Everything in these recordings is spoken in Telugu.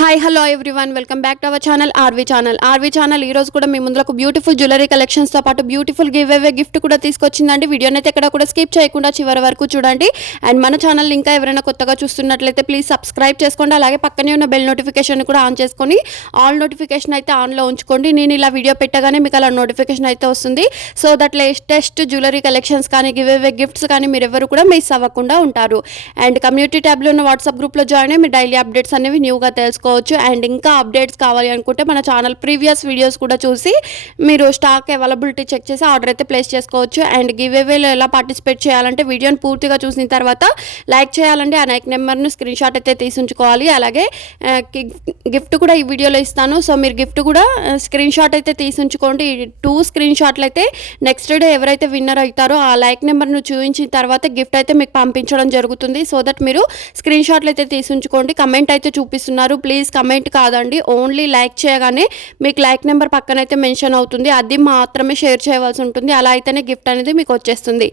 Hi hello everyone, welcome back to our channel RV channel ఈ రోజు కూడా మీ ముందుకు బ్యూటిఫుల్ జ్యువెలరీ కలెక్షన్స్తో పాటు బ్యూటిఫుల్ గివ్ అవే గిఫ్ట్ కూడా తీసుకొచ్చిందండి. వీడియోని అయితే ఎక్కడ కూడా స్కిప్ చేయకుండా చివరి వరకు చూడండి. అండ్ మన ఛానల్ ఇంకా ఎవరైనా కొత్తగా చూస్తున్నట్లయితే ప్లీజ్ సబ్స్క్రైబ్ చేసుకోండి. అలాగే పక్కనే ఉన్న బెల్ నోటిఫికేషన్ కూడా ఆన్ చేసుకొని ఆల్ నోటిఫికేషన్ అయితే ఆన్లో ఉంచుకోండి. నేను ఇలా వీడియో పెట్టగానే మీకు అలా నోటిఫికేషన్ అయితే వస్తుంది. So that latest jewellery collections కానీ గివ్ అవే గిఫ్ట్స్ కానీ మీరు ఎవరు కూడా మిస్ అవ్వకుండా ఉంటారు. అండ్ కమ్యూనిటీ ట్యాబ్లో ఉన్న వాట్సాప్ గ్రూప్లో జాయిన్ అయ్యి మీ డైలీ అప్డేట్స్ అనేవి న్యూగా తెలుసుకోవచ్చు. అండ్ ఇంకా అప్డేట్స్ కావాలి అనుకుంటే మన ఛానల్ ప్రీవియస్ వీడియోస్ కూడా చూసి మీరు స్టాక్ అవైలబిలిటీ చెక్ చేసి ఆర్డర్ అయితే ప్లేస్ చేసుకోవచ్చు. అండ్ గివ్ అవేలో ఎలా పార్టిసిపేట్ చేయాలంటే వీడియోని పూర్తిగా చూసిన తర్వాత లైక్ చేయాలంటే ఆ లైక్ నెంబర్ను స్క్రీన్ షాట్ అయితే తీసి ఉంచుకోవాలి. అలాగే గిఫ్ట్ కూడా ఈ వీడియోలో ఇస్తాను. సో మీరు గిఫ్ట్ కూడా స్క్రీన్ షాట్ అయితే తీసి ఉంచుకోండి. 2 స్క్రీన్ షాట్లు అయితే నెక్స్ట్ డే ఎవరైతే విన్నర్ అవుతారో ఆ లైక్ నెంబర్ను చూపించిన తర్వాత గిఫ్ట్ అయితే మీకు పంపించడం జరుగుతుంది. సో దట్ మీరు స్క్రీన్ షాట్లు అయితే తీసి ఉంచుకోండి. కమెంట్ అయితే చూపిస్తున్నారు, ప్లీజ్ కమెంట్ కాదండి, ఓన్లీ లైక్ చేయగానే మీకు లైక్ నెంబర్ పక్కన అయితే మెన్షన్ అవుతుంది, అది మాత్రమే షేర్ చేయవలసి ఉంటుంది. అలా అయితేనే గిఫ్ట్ అనేది మీకు వచ్చేస్తుంది.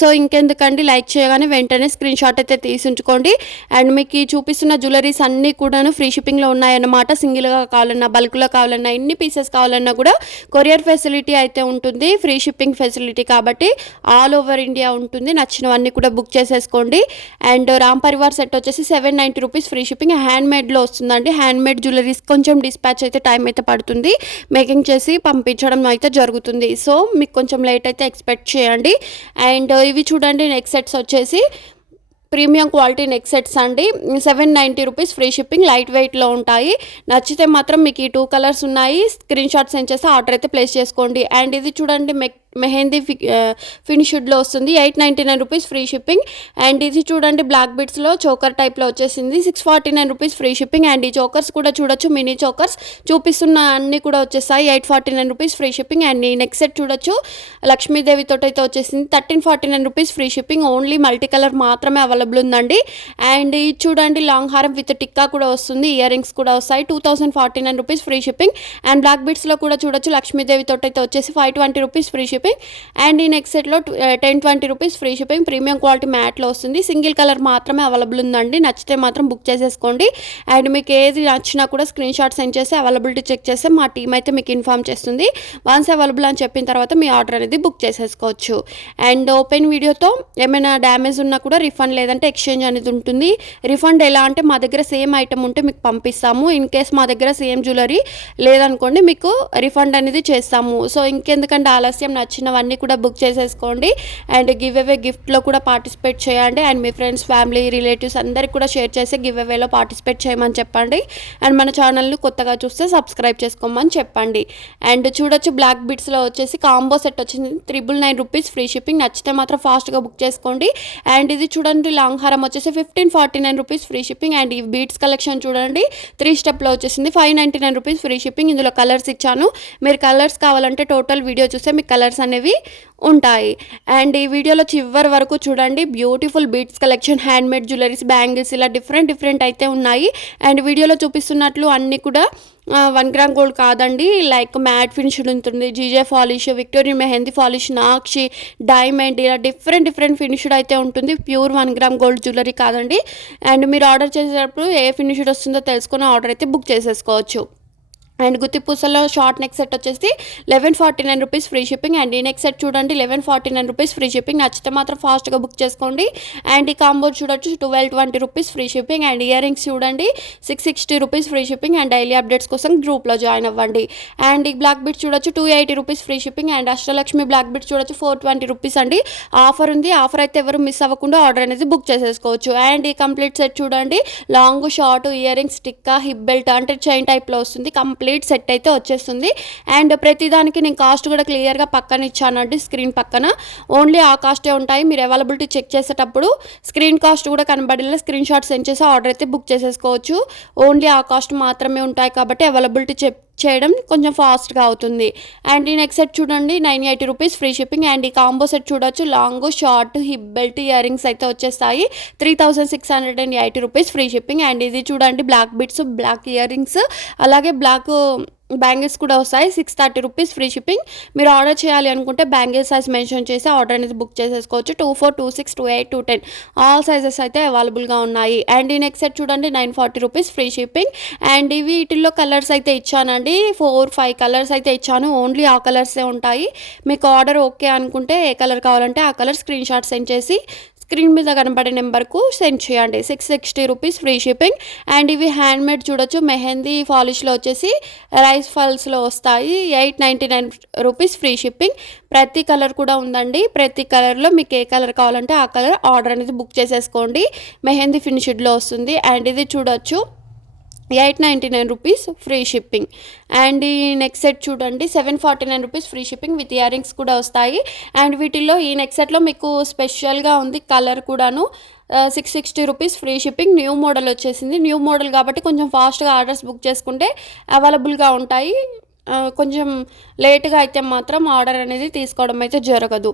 సో ఇంకెందుకండి, లైక్ చేయగానే వెంటనే స్క్రీన్ షాట్ అయితే తీసి ఉంచుకోండి. అండ్ మీకు ఈ చూపిస్తున్న జ్యువెలరీస్ అన్నీ కూడాను ఫ్రీ షిప్పింగ్లో ఉన్నాయన్నమాట. సింగిల్గా కావాలన్నా, బల్క్లో కావాలన్నా, ఎన్ని పీసెస్ కావాలన్నా కూడా కొరియర్ ఫెసిలిటీ అయితే ఉంటుంది. ఫ్రీ షిప్పింగ్ ఫెసిలిటీ కాబట్టి ఆల్ ఓవర్ ఇండియా ఉంటుంది. నచ్చినవన్నీ కూడా బుక్ చేసేసుకోండి. అండ్ రామ్ పరివార్ సెట్ వచ్చేసి 790 రూపీస్ ఫ్రీ షిప్పింగ్. హ్యాండ్మేడ్లో వస్తుందండి. హ్యాండ్మేడ్ జ్యువెలరీస్ కొంచెం డిస్పాచ్ అయితే టైం అయితే పడుతుంది, మేకింగ్ చేసి పంపించడం అయితే జరుగుతుంది. సో మీకు కొంచెం లేట్ అయితే ఎక్స్పెక్ట్ చేయండి. అండ్ ఇవి చూడండి, నెక్ సెట్స్ వచ్చేసి ప్రీమియం క్వాలిటీ నెక్ సెట్స్ అండి. 790 రూపీస్ ఫ్రీ షిప్పింగ్, లైట్ వెయిట్లో ఉంటాయి. నచ్చితే మాత్రం మీకు ఈ 2 కలర్స్ ఉన్నాయి, స్క్రీన్ షాట్ సెండ్ చేసి ఆర్డర్ అయితే ప్లేస్ చేసుకోండి. అండ్ ఇది చూడండి, మెహందీ ఫినిష్డ్లో వస్తుంది, 899 రూపీస్ ఫ్రీ షిప్పింగ్. అండ్ ఇది చూడండి, బ్లాక్ బిట్స్లో చోకర్ టైప్లో వచ్చేసింది, 649 రూపీస్ ఫ్రీ షిప్పింగ్. అండ్ ఈ చోకర్స్ కూడా చూడొచ్చు, మినీ చోకర్స్ చూపిస్తున్న అన్నీ కూడా వచ్చేసాయి, 849 రూపీస్ ఫ్రీ షిప్పింగ్. అండ్ ఈ నెక్ సెట్ చూడొచ్చు, లక్ష్మీదేవి తోటి అయితే వచ్చేసింది, 1349 rupees free shipping. Only multi colour మాత్రమే అవైలబుల్ ఉందండి. అండ్ ఇది చూడండి, లాంగ్ హారం విత్ టిక్కా కూడా వస్తుంది, ఇయర్ రింగ్స్ కూడా వస్తాయి, 2049 rupees free shipping. And black బిట్స్లో కూడా చూడొచ్చు, లక్ష్మీదేవి తోటి అయితే వచ్చేసి 520 రూపీస్ ఫ్రీ షిప్పింగ్. అండ్ ఈ నెక్స్ట్ సెట్లో 1020 rupees free shipping. Premium quality మ్యాట్లో వస్తుంది, సింగిల్ కలర్ మాత్రమే అవైలబుల్ ఉందండి. నచ్చితే మాత్రం బుక్ చేసేసుకోండి. అండ్ మీకు ఏది నచ్చినా కూడా స్క్రీన్ షాట్ సెండ్ చేసి అవైలబిలిటీ చెక్ చేస్తే మా టీం అయితే మీకు ఇన్ఫామ్ చేస్తుంది. వన్స్ అవైలబుల్ అని చెప్పిన తర్వాత మీ ఆర్డర్ అనేది బుక్ చేసేసుకోవచ్చు. అండ్ ఓపెన్ వీడియోతో ఏమైనా డ్యామేజ్ ఉన్నా కూడా రిఫండ్ లేదంటే ఎక్స్చేంజ్ అనేది ఉంటుంది. రిఫండ్ ఎలా అంటే మా దగ్గర సేమ్ ఐటమ్ ఉంటే మీకు పంపిస్తాము. ఇన్ కేస్ మా దగ్గర సేమ్ జ్యువెలరీ లేదనుకోండి, మీకు రిఫండ్ అనేది చేస్తాము. సో ఇంకెందుకంటే ఆలస్యం, నచ్చినవన్నీ కూడా బుక్ చేసేసుకోండి. అండ్ గివ్ అవే గిఫ్ట్లో కూడా పార్టిసిపేట్ చేయండి. And me friends, family, relatives అందరికి కూడా షేర్ చేసి గివ్ అవేలో పార్టిసిపేట్ చేయమని చెప్పండి. అండ్ మన ఛానల్ని కొత్తగా చూస్తే సబ్స్క్రైబ్ చేసుకోమని చెప్పండి. అండ్ చూడొచ్చు, బ్లాక్ బిట్స్లో వచ్చేసి కాంబో సెట్ వచ్చింది, 999 రూపీస్ ఫ్రీ షిప్పింగ్. నచ్చితే మాత్రం ఫాస్ట్గా బుక్ చేసుకోండి. అండ్ ఇది చూడండి, లాంగ్ హారం వచ్చేసి 1549 రూపీస్ ఫ్రీ షిప్పింగ్. అండ్ ఈ బీట్స్ కలెక్షన్ చూడండి, 3 స్టెప్లో వచ్చేసింది, 599 రూపీస్ ఫ్రీ షిప్పింగ్. ఇందులో కలర్స్ ఇచ్చాను, మీరు కలర్స్ కావాలంటే టోటల్ వీడియో చూస్తే మీకు కలర్స్ అనేవి ఉంటాయి. అండ్ ఈ వీడియోలో చివరి వరకు చూడండి, beautiful beads collection, handmade jewelleries, bangles ఇలా డిఫరెంట్ అయితే ఉన్నాయి. అండ్ వీడియోలో చూపిస్తున్నట్లు అన్నీ కూడా 1 గ్రామ్ గోల్డ్ కాదండి, లైక్ మ్యాట్ ఫినిష్డ్ ఉంటుంది, GJ polish, Victorian mehendi polish, nakshi, diamond ఇలా డిఫరెంట్ ఫినిష్డ్ అయితే ఉంటుంది. ప్యూర్ 1 గ్రామ్ గోల్డ్ జ్యువెలరీ కాదండి. అండ్ మీరు ఆర్డర్ చేసేటప్పుడు ఏ ఫినిష్డ్ వస్తుందో తెలుసుకొని ఆర్డర్ అయితే బుక్ చేసేసుకోవచ్చు. అండ్ గుత్తి పూసలో షార్ట్ నెక్ సెట్ వచ్చేసి 1149 రూపీస్ ఫ్రీ షిప్పింగ్. అండ్ ఈ నెక్ సెట్ చూడండి, 1149 రూపీస్ ఫ్రీ షిప్పింగ్. నచ్చితే మాత్రం ఫాస్ట్గా బుక్ చేసుకోండి. అండ్ ఈ కాంబో చూడొచ్చు, 1220 rupees free shipping. And ear rings చూడండి, 660 rupees free shipping. And daily updates కోసం గ్రూప్లో జాయిన్ అవ్వండి. అండ్ ఈ బ్లాక్ బిట్స్ చూడొచ్చు, 280 rupees free shipping. And Ashtalakshmi black bits చూడొచ్చు, 420 రూపీస్ అండి. ఆఫర్ ఉంది, ఆఫర్ అయితే ఎవరు మిస్ అవ్వకుండా ఆర్డర్ అనేది బుక్ చేసేసుకోవచ్చు. అండ్ ఈ కంప్లీట్ సెట్ చూడండి, long, short, ear rings, tikka, hip belt అంటే చైన్ టైప్లో వస్తుంది, కంప్లీట్ సెట్ అయితే వచ్చేస్తుంది. అండ్ ప్రతిదానికి నేను కాస్ట్ కూడా క్లియర్గా పక్కన ఇచ్చానండి, స్క్రీన్ పక్కన ఓన్లీ ఆ కాస్టే ఉంటాయి. మీరు అవైలబిలిటీ చెక్ చేసేటప్పుడు స్క్రీన్ కాస్ట్ కూడా కనబడేలా స్క్రీన్ షాట్ సెండ్ చేసి ఆర్డర్ అయితే బుక్ చేసేసుకోవచ్చు. ఓన్లీ ఆ కాస్ట్ మాత్రమే ఉంటాయి కాబట్టి అవైలబిలిటీ చేయడం కొంచెం ఫాస్ట్గా అవుతుంది. అండ్ ఈ నెక్స్ట్ సెట్ చూడండి, 980 రూపీస్ ఫ్రీ షిప్పింగ్. అండ్ ఈ కాంబో సెట్ చూడొచ్చు, long, short, hip belt, ear rings అయితే వచ్చేస్తాయి, 3680 రూపీస్ ఫ్రీ షిప్పింగ్. అండ్ ఇది చూడండి, black bits, black ear rings, అలాగే బ్లాక్ బ్యాంగిల్స్ కూడా వస్తాయి. 630 రూపీస్ ఫ్రీ షిప్పింగ్. మీరు ఆర్డర్ చేయాలి అనుకుంటే బ్యాంగిల్ సైజ్ మెన్షన్ చేసి ఆర్డర్ అనేది బుక్ చేసేసుకోవచ్చు. 24, 26, 28, 210 ఆల్ సైజెస్ అయితే అవైలబుల్గా ఉన్నాయి. అండ్ ఈ నెక్స్ట్ సెట్ చూడండి 940 రూపీస్ ఫ్రీ షిప్పింగ్. అండ్ వీటిల్లో కలర్స్ అయితే ఇచ్చానండి. 4, 5 కలర్స్ అయితే ఇచ్చాను. ఓన్లీ ఆ కలర్సే ఉంటాయి. మీకు ఆర్డర్ ఓకే అనుకుంటే ఏ కలర్ కావాలంటే ఆ కలర్ స్క్రీన్ షాట్ సెండ్ చేసి స్క్రీన్ మీద కనబడే నెంబర్కు సెండ్ చేయండి. 660 రూపీస్ ఫ్రీ షిప్పింగ్. అండ్ ఇవి హ్యాండ్మేడ్ చూడొచ్చు. మెహందీ పాలిష్లో వచ్చేసి రైస్ ఫాల్స్లో వస్తాయి. 899 రూపీస్ ఫ్రీ షిప్పింగ్. ప్రతి కలర్ కూడా ఉందండి. ప్రతి కలర్లో మీకు ఏ కలర్ కావాలంటే ఆ కలర్ ఆర్డర్ అనేది బుక్ చేసేసుకోండి. మెహందీ ఫినిష్డ్లో వస్తుంది. అండ్ ఇది చూడొచ్చు 899 రూపీస్ ఫ్రీ షిప్పింగ్. అండ్ ఈ నెక్స్ట్ సెట్ చూడండి 749 rupees free shipping with ear rings కూడా వస్తాయి. అండ్ వీటిల్లో ఈ నెక్స్ట్ సెట్లో మీకు స్పెషల్గా ఉంది కలర్ కూడాను. 660 rupees free shipping. New model వచ్చేసింది. న్యూ మోడల్ కాబట్టి కొంచెం ఫాస్ట్గా ఆర్డర్స్ బుక్ చేసుకుంటే అవైలబుల్గా ఉంటాయి. కొంచెం లేట్గా అయితే మాత్రం ఆర్డర్ అనేది తీసుకోవడం అయితే జరగదు.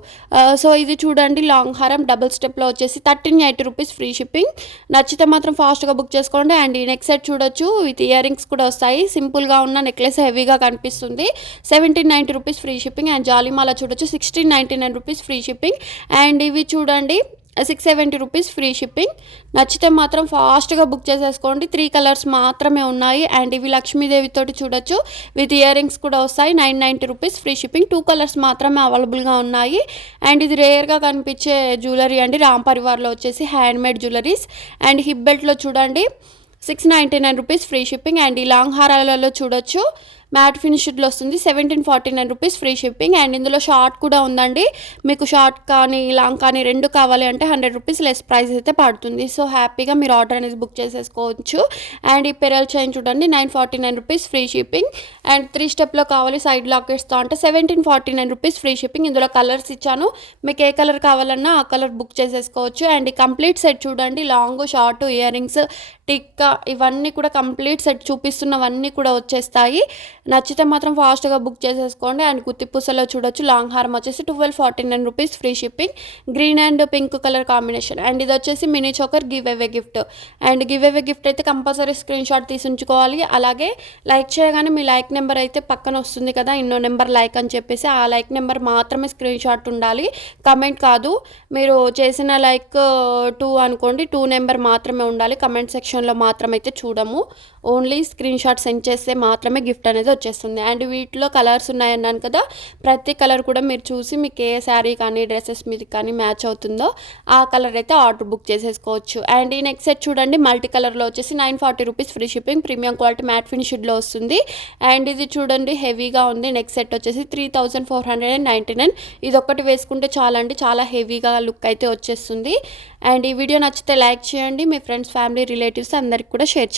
సో ఇది చూడండి లాంగ్ హారం డబుల్ స్టెప్లో వచ్చేసి 1380 రూపీస్ ఫ్రీ షిప్పింగ్. నచ్చితే మాత్రం ఫాస్ట్గా బుక్ చేసుకోండి. అండ్ ఈ నెక్స్ట్ సెట్ చూడొచ్చు విత్ ఇయర్ రింగ్స్ కూడా వస్తాయి. సింపుల్గా ఉన్న నెక్లెస్ హెవీగా కనిపిస్తుంది. 1790 రూపీస్ ఫ్రీ షిప్పింగ్. అండ్ జాలీమాల చూడొచ్చు 1699 రూపీస్ ఫ్రీ షిప్పింగ్. అండ్ ఇవి చూడండి 670 రూపీస్ ఫ్రీ షిప్పింగ్. నచ్చితే మాత్రం ఫాస్ట్గా బుక్ చేసేసుకోండి. 3 కలర్స్ మాత్రమే ఉన్నాయి. అండ్ ఇవి లక్ష్మీదేవి తోటి చూడొచ్చు విత్ ఇయర్ రింగ్స్ కూడా వస్తాయి. 990 రూపీస్ ఫ్రీ షిప్పింగ్. 2 కలర్స్ మాత్రమే అవైలబుల్గా ఉన్నాయి. అండ్ ఇది రేర్గా కనిపించే జ్యువెలరీ అండి. రామ్ పరివార్లో వచ్చేసి హ్యాండ్మేడ్ జ్యువెలరీస్. అండ్ హిప్ బెల్ట్లో చూడండి 699 రూపీస్ ఫ్రీ షిప్పింగ్. అండ్ ఈ లాంగ్ హారాలలో చూడొచ్చు మ్యాట్ ఫినిష్డ్లో వస్తుంది. 1749 రూపీస్ ఫ్రీ షిప్పింగ్. అండ్ ఇందులో షార్ట్ కూడా ఉందండి. మీకు షార్ట్ కానీ లాంగ్ కానీ రెండు కావాలి అంటే 100 రూపీస్ లెస్ ప్రైస్ అయితే పడుతుంది. సో హ్యాపీగా మీరు ఆర్డర్ అనేది బుక్ చేసేసుకోవచ్చు. అండ్ ఈ పెరల్ చైన్ చూడండి 949 రూపీస్ ఫ్రీ షిప్పింగ్. అండ్ 3 స్టెప్లో కావాలి సైడ్ లాకెట్స్తో అంటే 1749 రూపీస్ ఫ్రీ షిప్పింగ్. ఇందులో కలర్స్ ఇచ్చాను. మీకు ఏ కలర్ కావాలన్నా ఆ కలర్ బుక్ చేసేసుకోవచ్చు. అండ్ ఈ కంప్లీట్ సెట్ చూడండి long short ear rings tikka ఇవన్నీ కూడా కంప్లీట్ సెట్ చూపిస్తున్నవన్నీ కూడా వచ్చేస్తాయి. నచ్చితే మాత్రం ఫాస్ట్గా బుక్ చేసేసుకోండి. అండ్ గుత్తి పూసలో చూడొచ్చు లాంగ్ హారం వచ్చేసి 1249 rupees free shipping. Green and pink colour combination. And ఇది వచ్చేసి mini choker give away gift. And give away gift అయితే కంపల్సరీ స్క్రీన్ షాట్ తీసి ఉంచుకోవాలి. అలాగే లైక్ చేయగానే మీ లైక్ నెంబర్ అయితే పక్కన వస్తుంది కదా ఇన్నో నెంబర్ లైక్ అని చెప్పేసి ఆ లైక్ నెంబర్ మాత్రమే స్క్రీన్ షాట్ ఉండాలి. కమెంట్ కాదు. మీరు చేసిన లైక్ 2 అనుకోండి 2 నెంబర్ మాత్రమే ఉండాలి. కమెంట్ సెక్షన్లో మాత్రమైతే చూడము. ఓన్లీ స్క్రీన్ షాట్ సెండ్ చేస్తే మాత్రమే గిఫ్ట్ అనేది వచ్చేస్తుంది. అండ్ వీటిలో కలర్స్ ఉన్నాయన్నాను కదా ప్రతి కలర్ కూడా మీరు చూసి మీకు ఏ శారీ కానీ డ్రెస్సెస్ మీద కానీ మ్యాచ్ అవుతుందో ఆ కలర్ అయితే ఆర్డర్ బుక్ చేసేసుకోవచ్చు. అండ్ ఈ నెక్స్ట్ సెట్ చూడండి మల్టీ కలర్లో వచ్చేసి 940 rupees free shipping. Premium quality matte ఫినిష్డ్లో వస్తుంది. అండ్ ఇది చూడండి హెవీగా ఉంది. నెక్స్ట్ సెట్ వచ్చేసి 3499. ఇది ఒక్కటి వేసుకుంటే చాలండి చాలా హెవీగా లుక్ అయితే వచ్చేస్తుంది. అండ్ ఈ వీడియో నచ్చితే లైక్ చేయండి. మీ ఫ్రెండ్స్ ఫ్యామిలీ రిలేటివ్స్ అందరికి కూడా షేర్ చేయండి.